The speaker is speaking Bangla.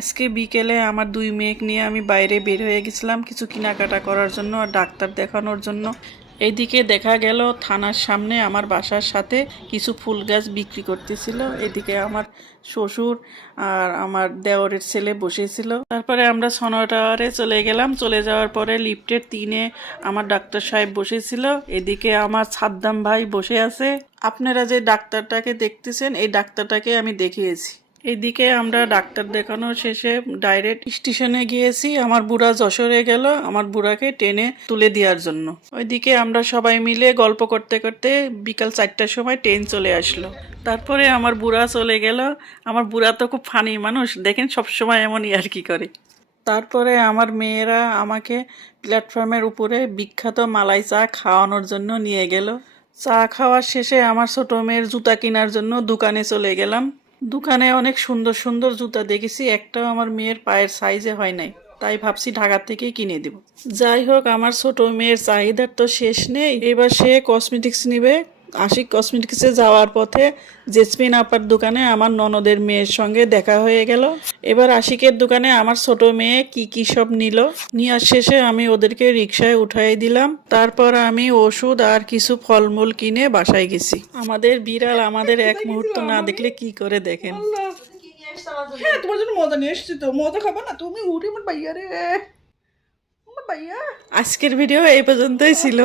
আজকে বিকেলে আমার দুই মেয়েকে নিয়ে আমি বাইরে বের হয়ে গেছিলাম কিছু কেনাকাটা করার জন্য আর ডাক্তার দেখানোর জন্য। এদিকে দেখা গেল থানার সামনে আমার বাসার সাথে কিছু ফুল গাছ বিক্রি করতেছিল। এদিকে আমার শ্বশুর আর আমার দেওরের ছেলে বসেছিল। তারপরে আমরা সনোয়া টাওয়ারে চলে গেলাম। চলে যাওয়ার পরে লিফটের 3-এ আমার ডাক্তার সাহেব বসেছিল। এদিকে আমার সাদ্দাম ভাই বসে আছে। আপনারা যে ডাক্তারটাকে দেখতেছেন এই ডাক্তারটাকে আমি দেখিয়েছি। এইদিকে আমরা ডাক্তার দেখানো শেষে ডাইরেক্ট স্টেশনে গিয়েছি। আমার বুড়া যশোরে গেল আমার বুড়াকে টেনে তুলে দেওয়ার জন্য। ওইদিকে আমরা সবাই মিলে গল্প করতে করতে বিকাল 4টার সময় ট্রেন চলে আসলো। তারপরে আমার বুড়া চলে গেল। আমার বুড়া তো খুব ফানি মানুষ, দেখেন সবসময় এমন ইয়ার্কি করে। তারপরে আমার মেয়েরা আমাকে প্ল্যাটফর্মের উপরে বিখ্যাত মালাই চা খাওয়ানোর জন্য নিয়ে গেল। চা খাওয়ার শেষে আমার ছোট মেয়ের জুতা কেনার জন্য দোকানে চলে গেলাম। দোকানে অনেক সুন্দর সুন্দর জুতা দেখেছি, একটাও আমার মেয়ের পায়ের সাইজে হয় নাই, তাই ভাবছি ঢাকা থেকেই কিনে দেব। যাই হোক, আমার ছোট মেয়ের চাহিদার তো শেষ নেই। এবার সে কসমেটিক্স নিবে। আশিক কসমেটিক্সে যাওয়ার পথে জেসমিন আপার দোকানে আমার ননদের মেয়ের সঙ্গে দেখা হয়ে গেল। এবার আশিকের দোকানে আমার ছোট মেয়ে কি কি সব নিল। নেওয়ার শেষে আমি ওদেরকে রিক্সায় উঠাই দিলাম। তারপর আমি ওষুধ আর কিছু ফলমূল কিনে বাসায় গেছি। আমাদের বিড়াল আমাদের এক মুহূর্ত না দেখলে কি করে দেখেন। হ্যাঁ, তোমার জন্য মজা নিয়ে এসেছি তো। মজা খাবো না তুমি? উঠে আমার ভাইয়া রে, আমার ভাইয়া। আজকের ভিডিও এই পর্যন্তই ছিল।